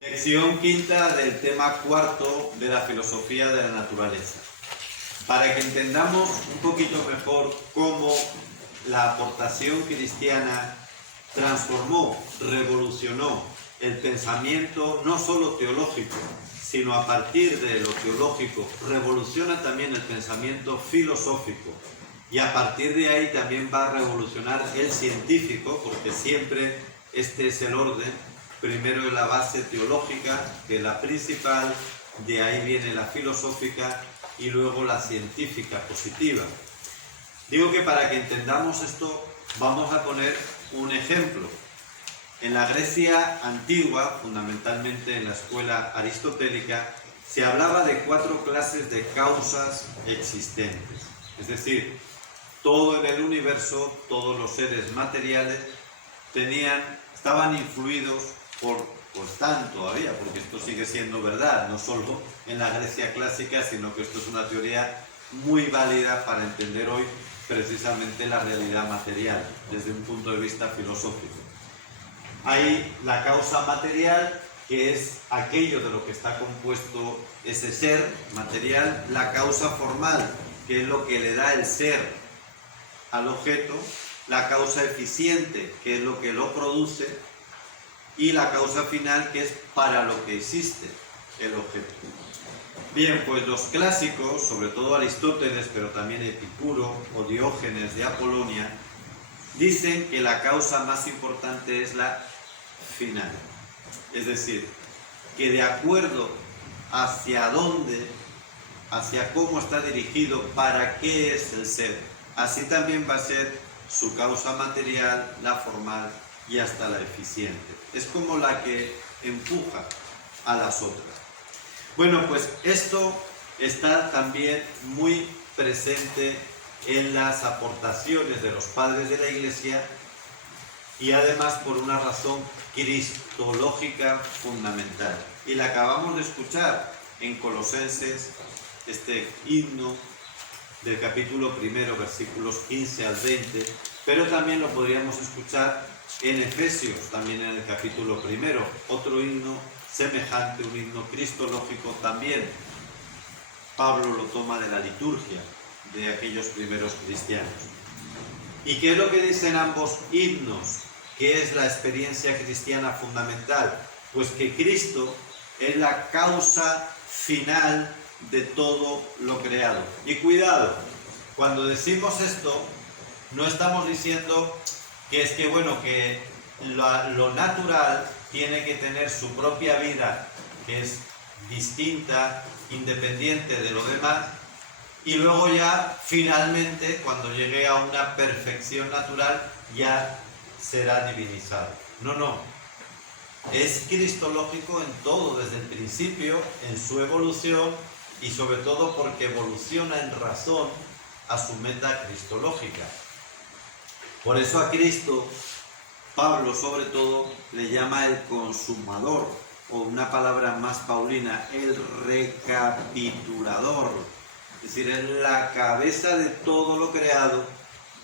Lección quinta del tema cuarto de la filosofía de la naturaleza. Para que entendamos un poquito mejor cómo la aportación cristiana transformó, revolucionó el pensamiento no solo teológico, sino a partir de lo teológico, revoluciona también el pensamiento filosófico. Y a partir de ahí también va a revolucionar el científico, porque siempre este es el orden. Primero es la base teológica, que es la principal, de ahí viene la filosófica y luego la científica positiva. Digo que para que entendamos esto vamos a poner un ejemplo. En la Grecia antigua, fundamentalmente en la escuela aristotélica, se hablaba de 4 clases de causas existentes. Es decir, todo en el universo, todos los seres materiales estaban influidos están todavía, porque esto sigue siendo verdad, no solo en la Grecia clásica, sino que esto es una teoría muy válida para entender hoy precisamente la realidad material, desde un punto de vista filosófico. Hay la causa material, que es aquello de lo que está compuesto ese ser material, la causa formal, que es lo que le da el ser al objeto, la causa eficiente, que es lo que lo produce, y la causa final, que es para lo que existe el objeto. Bien, pues los clásicos, sobre todo Aristóteles, pero también Epicuro o Diógenes de Apolonia, dicen que la causa más importante es la final. Es decir, que de acuerdo hacia dónde, hacia cómo está dirigido, para qué es el ser, así también va a ser su causa material, la formal y hasta la eficiente. Es como la que empuja a las otras. Bueno, pues esto está también muy presente en las aportaciones de los padres de la Iglesia y además por una razón cristológica fundamental. Y la acabamos de escuchar en Colosenses, este himno del capítulo 1, versículos 15 al 20, pero también lo podríamos escuchar en Efesios, también en el capítulo 1, otro himno semejante, un himno cristológico también. Pablo lo toma de la liturgia de aquellos primeros cristianos. ¿Y qué es lo que dicen ambos himnos? ¿Qué es la experiencia cristiana fundamental? Pues que Cristo es la causa final de todo lo creado. Y cuidado, cuando decimos esto, no estamos diciendo que es que, bueno, que lo natural tiene que tener su propia vida, que es distinta, independiente de lo demás, y luego ya, finalmente, cuando llegue a una perfección natural, ya será divinizado. No, no. Es cristológico en todo, desde el principio, en su evolución, y sobre todo porque evoluciona en razón a su meta cristológica. Por eso a Cristo, Pablo sobre todo, le llama el consumador, o una palabra más paulina, el recapitulador. Es decir, es la cabeza de todo lo creado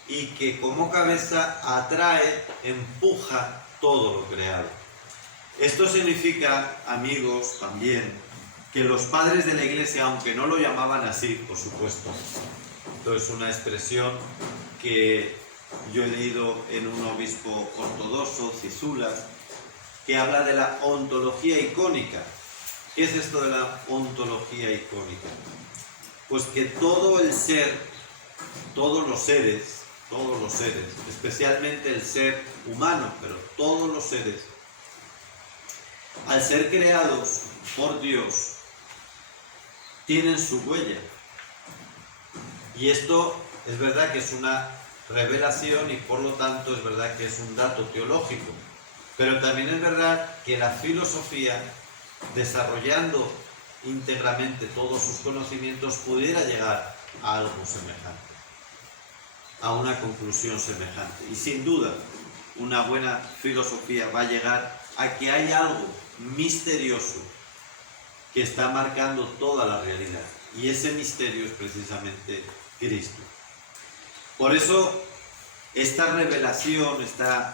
y que como cabeza atrae, empuja todo lo creado. Esto significa, amigos, también, que los padres de la Iglesia, aunque no lo llamaban así, por supuesto, esto es una expresión que yo he leído en un obispo ortodoxo, Cisulas, que habla de la ontología icónica. ¿Qué es esto de la ontología icónica? Pues que todo el ser, todos los seres, especialmente el ser humano, pero todos los seres, al ser creados por Dios, tienen su huella. Y esto es verdad que es una revelación y por lo tanto es verdad que es un dato teológico, pero también es verdad que la filosofía, desarrollando íntegramente todos sus conocimientos, pudiera llegar a algo semejante, a una conclusión semejante. Y sin duda, una buena filosofía va a llegar a que hay algo misterioso que está marcando toda la realidad, y ese misterio es precisamente Cristo. Por eso, esta revelación,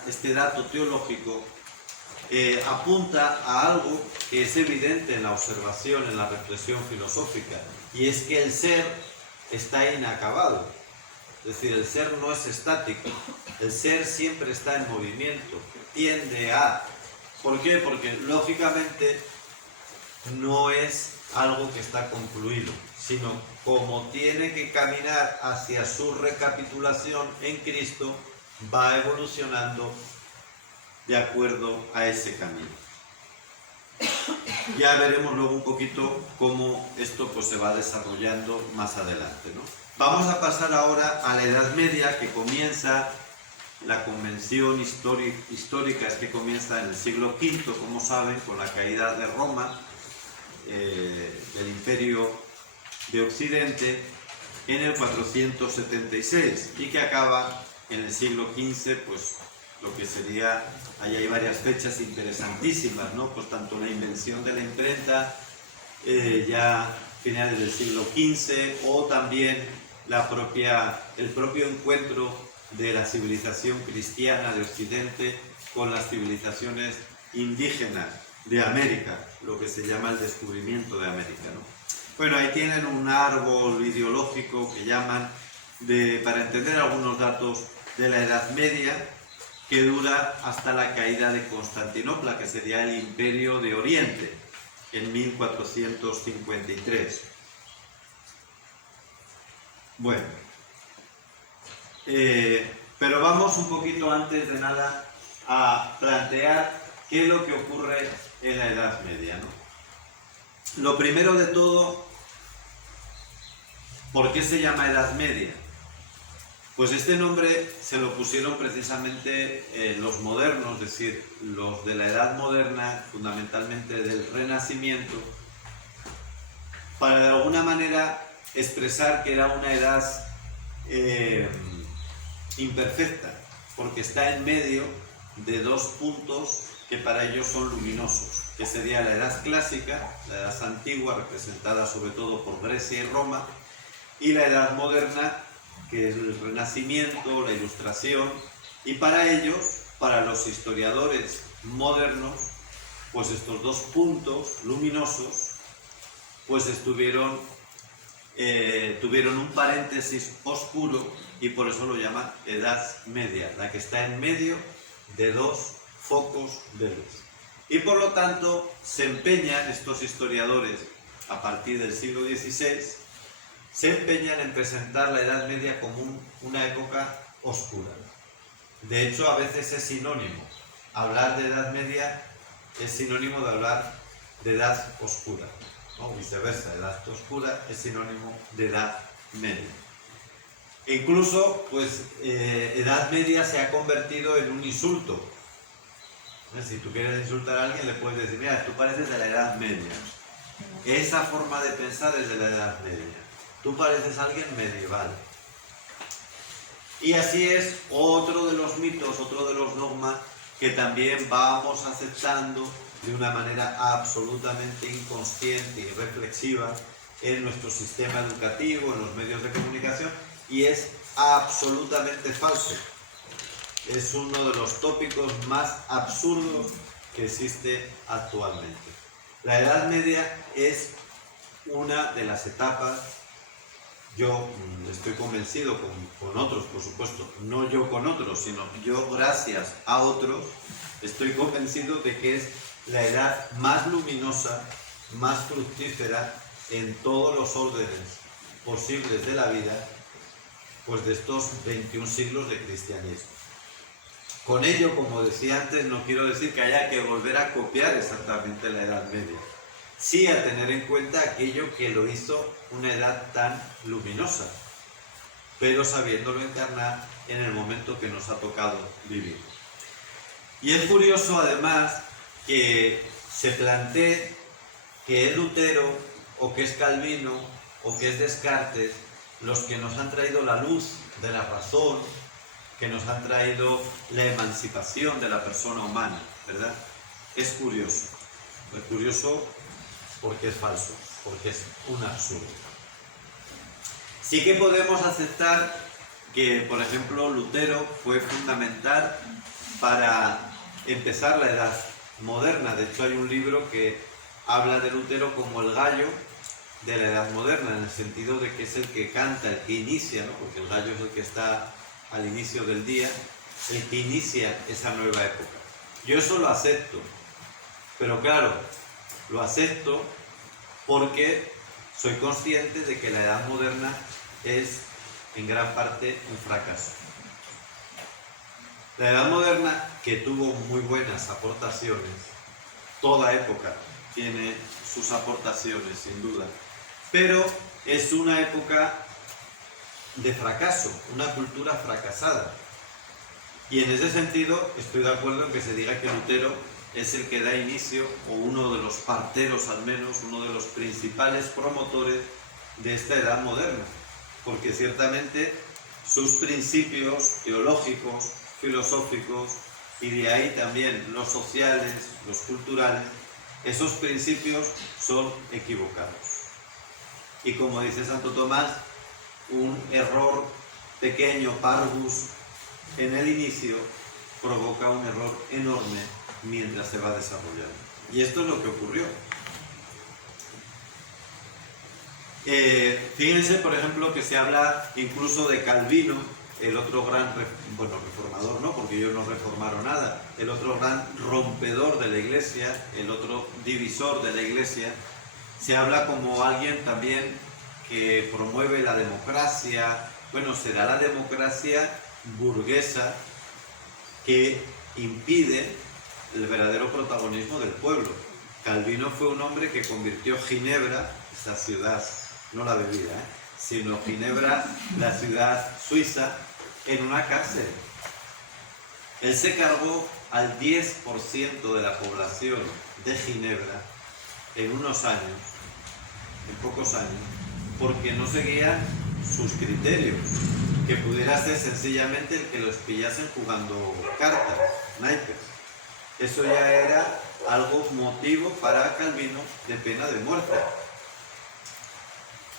este dato teológico, apunta a algo que es evidente en la observación, en la reflexión filosófica, y es que el ser está inacabado. Es decir, el ser no es estático, el ser siempre está en movimiento, tiende a... ¿Por qué? Porque lógicamente no es algo que está concluido, sino como tiene que caminar hacia su recapitulación en Cristo, va evolucionando de acuerdo a ese camino. Ya veremos luego un poquito cómo esto pues, se va desarrollando más adelante, ¿no? Vamos a pasar ahora a la Edad Media, que comienza, la convención histórica es que comienza en el siglo V, como saben, con la caída de Roma, del Imperio de Occidente, en el 476, y que acaba en el siglo XV, pues lo que sería, ahí hay varias fechas interesantísimas, ¿no? Pues tanto la invención de la imprenta, ya finales del siglo XV, o también el propio encuentro de la civilización cristiana de Occidente con las civilizaciones indígenas de América, lo que se llama el descubrimiento de América, ¿no? Bueno, ahí tienen un árbol ideológico que llaman, para entender algunos datos de la Edad Media, que dura hasta la caída de Constantinopla, que sería el Imperio de Oriente, en 1453. Bueno, pero vamos un poquito antes de nada a plantear qué es lo que ocurre en la Edad Media, ¿no? Lo primero de todo, ¿por qué se llama Edad Media? Pues este nombre se lo pusieron precisamente los modernos, es decir, los de la Edad Moderna, fundamentalmente del Renacimiento, para de alguna manera expresar que era una edad imperfecta, porque está en medio de dos puntos que para ellos son luminosos, que sería la edad clásica, la edad antigua, representada sobre todo por Grecia y Roma, y la edad moderna, que es el Renacimiento, la Ilustración, y para ellos, para los historiadores modernos, pues estos dos puntos luminosos, pues tuvieron un paréntesis oscuro y por eso lo llaman Edad Media, la que está en medio de dos focos de luz. Y por lo tanto se empeñan estos historiadores, a partir del siglo XVI, se empeñan en presentar la Edad Media como una época oscura. De hecho, a veces es sinónimo. Hablar de Edad Media es sinónimo de hablar de Edad Oscura, o viceversa, Edad Oscura es sinónimo de Edad Media. E incluso, pues, Edad Media se ha convertido en un insulto. Si tú quieres insultar a alguien, le puedes decir, mira, tú pareces de la Edad Media. Esa forma de pensar es de la Edad Media. Tú pareces alguien medieval. Y así es otro de los mitos, otro de los dogmas que también vamos aceptando de una manera absolutamente inconsciente y reflexiva en nuestro sistema educativo, en los medios de comunicación, y es absolutamente falso. Es uno de los tópicos más absurdos que existe actualmente. La Edad Media es una de las etapas, yo estoy convencido con otros, por supuesto, no yo con otros, sino yo gracias a otros, estoy convencido de que es la edad más luminosa, más fructífera en todos los órdenes posibles de la vida, pues de estos 21 siglos de cristianismo. Con ello, como decía antes, no quiero decir que haya que volver a copiar exactamente la Edad Media, sí a tener en cuenta aquello que lo hizo una edad tan luminosa, pero sabiéndolo encarnar en el momento que nos ha tocado vivir. Y es curioso además que se plantee que es Lutero o que es Calvino o que es Descartes los que nos han traído la luz de la razón, que nos han traído la emancipación de la persona humana, ¿verdad? Es curioso porque es falso, porque es un absurdo. Sí que podemos aceptar que, por ejemplo, Lutero fue fundamental para empezar la Edad moderna. De hecho, hay un libro que habla de Lutero como el gallo de la Edad Moderna, en el sentido de que es el que canta, el que inicia, ¿no? Porque el gallo es el que está al inicio del día, el que inicia esa nueva época. Yo eso lo acepto, pero claro, lo acepto porque soy consciente de que la Edad Moderna es en gran parte un fracaso. La Edad Moderna, que tuvo muy buenas aportaciones, toda época tiene sus aportaciones, sin duda, pero es una época de fracaso, una cultura fracasada. Y en ese sentido estoy de acuerdo en que se diga que Lutero es el que da inicio, o uno de los parteros al menos, uno de los principales promotores de esta Edad Moderna, porque ciertamente sus principios teológicos, filosóficos, y de ahí también los sociales, los culturales, esos principios son equivocados. Y como dice Santo Tomás, un error pequeño, parvus, en el inicio provoca un error enorme mientras se va desarrollando. Y esto es lo que ocurrió. Fíjense, por ejemplo, que se habla incluso de Calvino, el otro gran, bueno, reformador no, porque ellos no reformaron nada, el otro gran rompedor de la Iglesia, el otro divisor de la Iglesia. Se habla como alguien también que promueve la democracia. Bueno, será la democracia burguesa que impide el verdadero protagonismo del pueblo. Calvino fue un hombre que convirtió Ginebra, esa ciudad, no la bebida, sino Ginebra, la ciudad suiza, en una cárcel. Él se cargó al 10% de la población de Ginebra en unos años, en pocos años, porque no seguían sus criterios, que pudiera ser sencillamente el que los pillasen jugando cartas, naipes. Eso ya era algo motivo para Calvino de pena de muerte.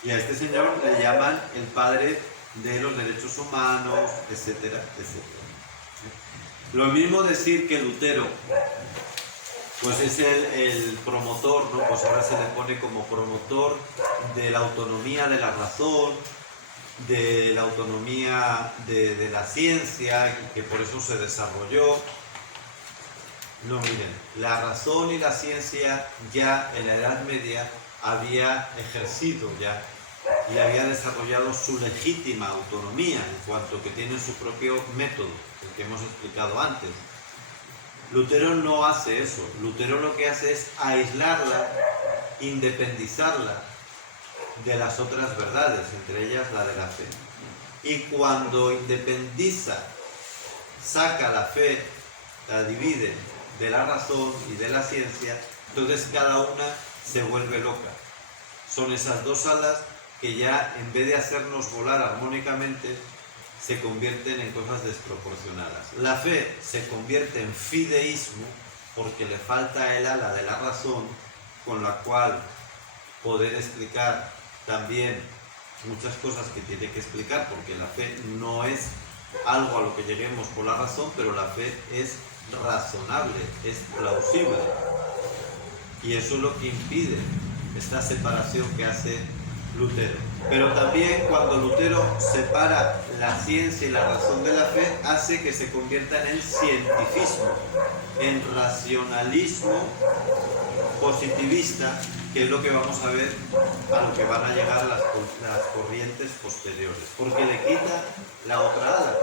Y a este señor le llaman el padre de los derechos humanos, etcétera, etcétera. Lo mismo decir que Lutero pues es el promotor, ¿no? Pues ahora se le pone como promotor de la autonomía de la razón, de la autonomía de la ciencia, y que por eso se desarrolló. No, miren, la razón y la ciencia ya en la Edad Media había ejercido ya y había desarrollado su legítima autonomía en cuanto que tienen su propio método, el que hemos explicado antes. Lutero no hace eso. Lutero lo que hace es aislarla, independizarla de las otras verdades, entre ellas la de la fe. Y cuando independiza, saca la fe, la divide de la razón y de la ciencia, entonces cada una se vuelve loca. Son esas dos alas que ya, en vez de hacernos volar armónicamente, se convierten en cosas desproporcionadas. La fe se convierte en fideísmo porque le falta el ala de la razón con la cual poder explicar también muchas cosas que tiene que explicar, porque la fe no es algo a lo que lleguemos por la razón, pero la fe es razonable, es plausible. Y eso es lo que impide esta separación que hace Lutero. Pero también cuando Lutero separa la ciencia y la razón de la fe, hace que se convierta en el cientificismo, en racionalismo positivista, que es lo que vamos a ver a lo que van a llegar las corrientes posteriores, porque le quita la otra ala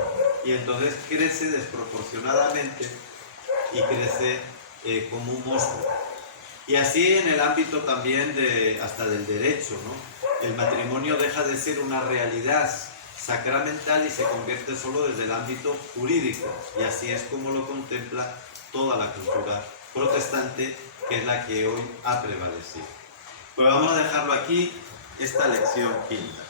y entonces crece desproporcionadamente y crece como un monstruo. Y así en el ámbito también hasta del derecho, ¿no? El matrimonio deja de ser una realidad sacramental y se convierte solo desde el ámbito jurídico. Y así es como lo contempla toda la cultura protestante, que es la que hoy ha prevalecido. Pues vamos a dejarlo aquí, esta lección quinta.